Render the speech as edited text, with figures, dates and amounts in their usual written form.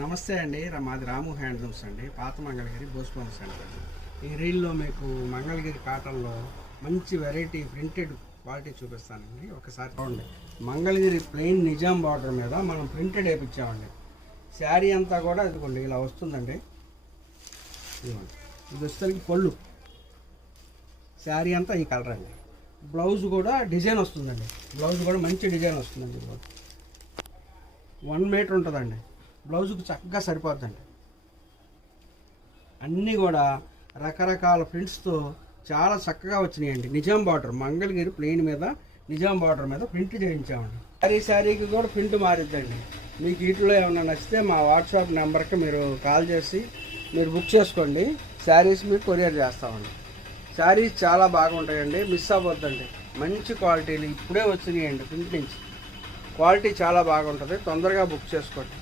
నమస్తే అండి, మాది రాము హ్యాండ్లూమ్స్ అండి, పాత మంగళగిరి బోస్పల్లి సెంటర్. ఈ రీల్లో మీకు మంగళగిరి కాటన్లో మంచి వెరైటీ ప్రింటెడ్ క్వాలిటీ చూపిస్తానండి. ఒకసారి చూడండి. మంగళగిరి ప్లెయిన్ నిజాం బార్డర్ మీద మనం ప్రింటెడ్ వేయించామండి. శారీ అంతా కూడా ఇదిగోండి ఇలా వస్తుందండి. ఇదిగోండి, ఇది వచ్చేసరికి పళ్ళు. శారీ అంతా ఈ కలర్ అండి. బ్లౌజ్ కూడా డిజైన్ వస్తుందండి. బ్లౌజ్ కూడా మంచి డిజైన్ వస్తుందండి. ఇది 1 మీటర్ ఉంటుందండి. బ్లౌజుకు చక్కగా సరిపోద్దండి. అన్నీ కూడా రకరకాల ప్రింట్స్తో చాలా చక్కగా వచ్చినాయండి. నిజాం బార్డర్, మంగళగిరి ప్లెయిన్ మీద నిజాం బార్డర్ మీద ప్రింట్ చేయించామండి. శారీకి కూడా ప్రింట్ మారిద్దండి. మీకు వీటిలో ఏమైనా నచ్చితే మా వాట్సాప్ నెంబర్కి మీరు కాల్ చేసి మీరు బుక్ చేసుకోండి. శారీస్ మీకు కొరియర్ చేస్తామండి. శారీస్ చాలా బాగుంటాయండి, మిస్ అవ్వద్దండి. మంచి క్వాలిటీలు ఇప్పుడే వచ్చినాయండి ప్రింట్ నుంచి. క్వాలిటీ చాలా బాగుంటుంది, తొందరగా బుక్ చేసుకోండి.